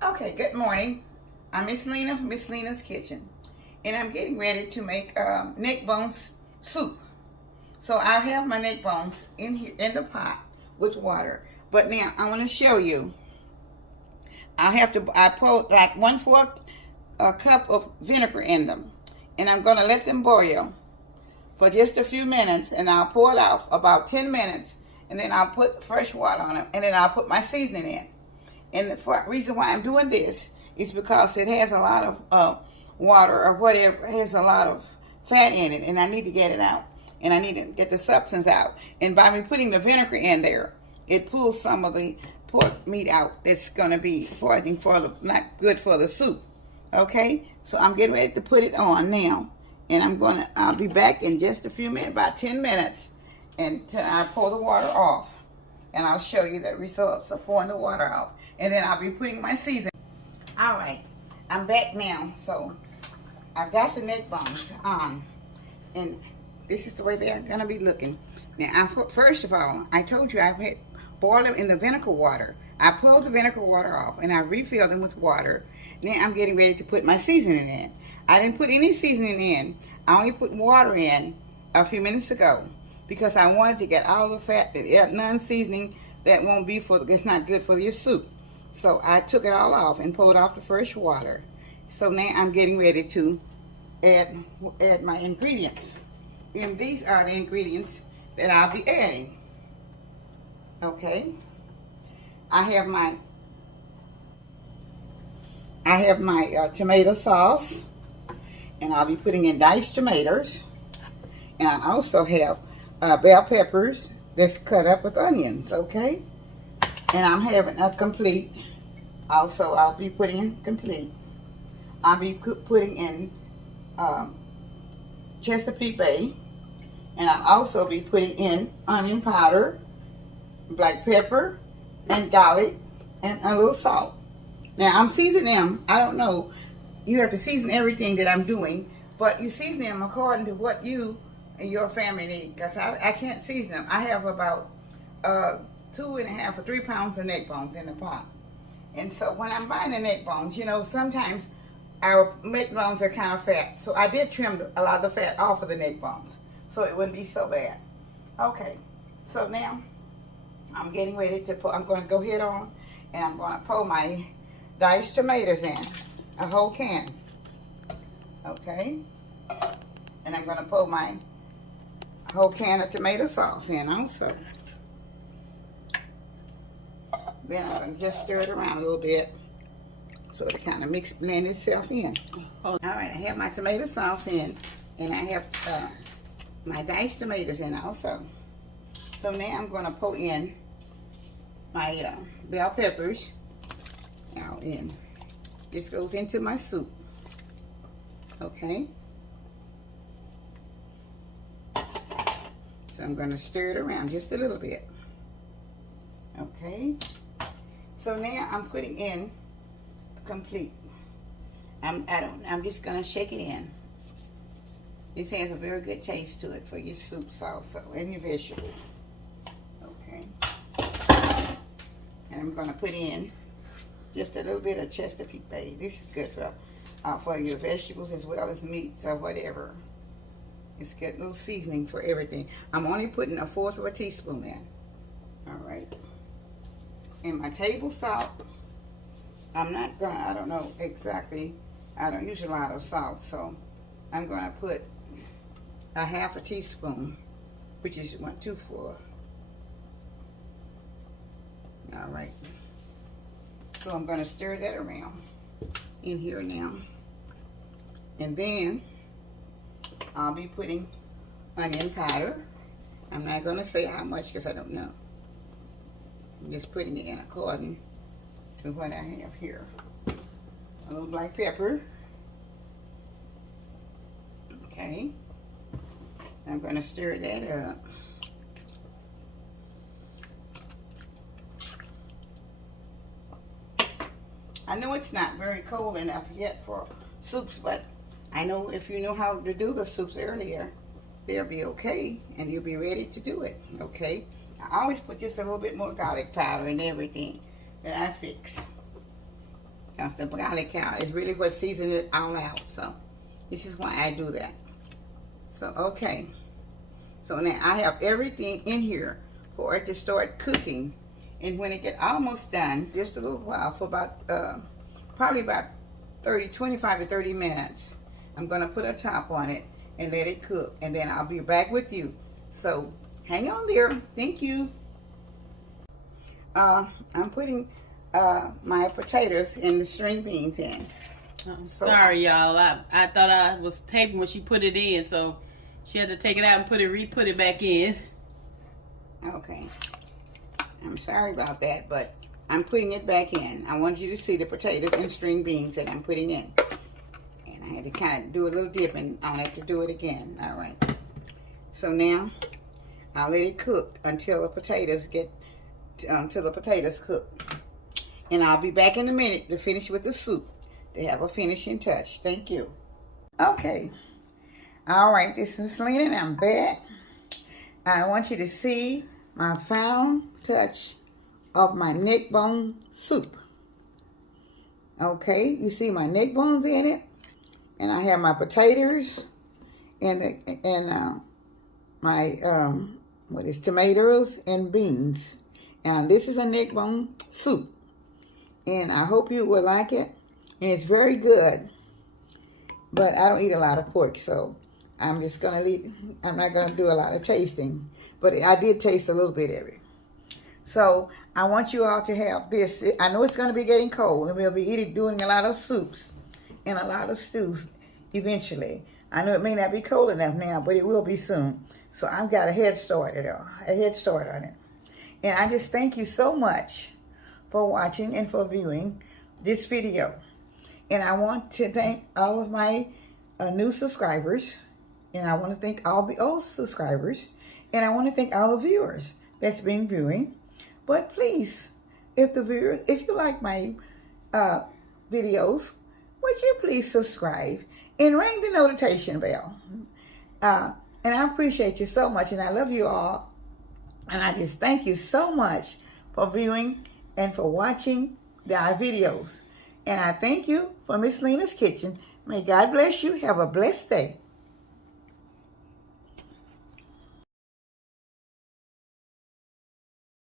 Okay, good morning. I'm Ms Lena from Ms Lena's Kitchen, and I'm getting ready to make neckbones soup. So I have my neck bones in here in the pot with water. But now I want to show you. I put like 1/4 a cup of vinegar in them, and I'm going to let them boil for just a few minutes, and I'll pour it off about 10 minutes, and then I'll put fresh water on them, and then I'll put my seasoning in. And the reason why I'm doing this is because it has a lot of water or whatever. It has a lot of fat in it, and I need to get it out. And I need to get the substance out. And by me putting the vinegar in there, it pulls some of the pork meat out that's going to be poisoning for the, not good for the soup. Okay? So I'm getting ready to put it on now. And I'll be back in just a few minutes, about 10 minutes. And I pour the water off. And I'll show you the results of pouring the water off. And then I'll be putting my seasoning. All right, I'm back now. So I've got the neck bones on, and this is the way they're gonna be looking. Now, first of all, I told you I had boiled them in the vinegar water. I pulled the vinegar water off, and I refilled them with water. Now I'm getting ready to put my seasoning in. I didn't put any seasoning in. I only put water in a few minutes ago because I wanted to get all the fat, none seasoning that won't be it's not good for your soup. So I took it all off and pulled off the fresh water. So now I'm getting ready to add my ingredients. And these are the ingredients that I'll be adding. Okay. I have my tomato sauce, and I'll be putting in diced tomatoes. And I also have bell peppers that's cut up with onions, okay? And I'm having a complete. Also, I'll be putting in complete. I'll be putting in Chesapeake Bay. And I'll also be putting in onion powder, black pepper, and garlic, and a little salt. Now, I'm seasoning them. I don't know. You have to season everything that I'm doing. But you season them according to what you and your family need. Because I can't season them. I have about 2.5 or 3 pounds of neck bones in the pot. And so when I'm buying the neck bones, you know, sometimes our neck bones are kind of fat. So I did trim a lot of the fat off of the neck bones, so it wouldn't be so bad. Okay, so now I'm getting ready to I'm going to go ahead on, and I'm going to pour my diced tomatoes in, a whole can. Okay, and I'm going to pour my whole can of tomato sauce in also. Then I'm going to just stir it around a little bit so it kind of blend itself in. All right, I have my tomato sauce in, and I have my diced tomatoes in also. So now I'm going to pour in my bell peppers. Now in. This goes into my soup. Okay. So I'm going to stir it around just a little bit. Okay. So now I'm putting in complete. I'm just gonna shake it in. This has a very good taste to it for your soups also, and your vegetables. Okay. And I'm gonna put in just a little bit of Chesapeake Bay. This is good for your vegetables as well as meats or whatever. It's got a little seasoning for everything. I'm only putting 1/4 teaspoon in. All right. And my table salt, I don't know exactly, I don't use a lot of salt, so I'm going to put 1/2 teaspoon, which is 1/2. All right. So I'm going to stir that around in here now. And then I'll be putting onion powder. I'm not going to say how much because I don't know. I'm just putting it in according to what I have here. A little black pepper. Okay. I'm going to stir that up. I know it's not very cold enough yet for soups, but I know if you know how to do the soups earlier, they'll be okay, and you'll be ready to do it, okay? I always put just a little bit more garlic powder and everything that I fix. Because the garlic powder is really what seasons it all out. So this is why I do that. So, okay. So now I have everything in here for it to start cooking. And when it get almost done, just a little while, for about, probably about 25 to 30 minutes, I'm going to put a top on it and let it cook. And then I'll be back with you. So hang on there. Thank you. I'm putting my potatoes and the string beans in. So, sorry, y'all. I thought I was taping when she put it in, so she had to take it out and re-put it back in. Okay. I'm sorry about that, but I'm putting it back in. I want you to see the potatoes and string beans that I'm putting in. And I had to kind of do a little dipping on it to do it again. All right. So now I'll let it cook until the potatoes cook. And I'll be back in a minute to finish with the soup, to have a finishing touch. Thank you. Okay. All right, this is Ms Lena and I'm back. I want you to see my final touch of my neck bone soup. Okay, you see my neck bones in it, and I have my potatoes and my tomatoes and beans. And this is a neck bone soup, and I hope you will like it. And it's very good, but I don't eat a lot of pork, so I'm just gonna leave. I'm not gonna do a lot of tasting, but I did taste a little bit of it. So I want you all to have this. I know it's gonna be getting cold, and we'll be doing a lot of soups and a lot of stews eventually. I know it may not be cold enough now, but it will be soon. So I've got a head start on it. And I just thank you so much for watching and for viewing this video. And I want to thank all of my new subscribers. And I want to thank all the old subscribers. And I want to thank all the viewers that's been viewing. But please, if you like my videos, would you please subscribe and ring the notification bell? And I appreciate you so much, and I love you all. And I just thank you so much for viewing and for watching our videos. And I thank you for Ms Lena's Kitchen. May God bless you. Have a blessed day.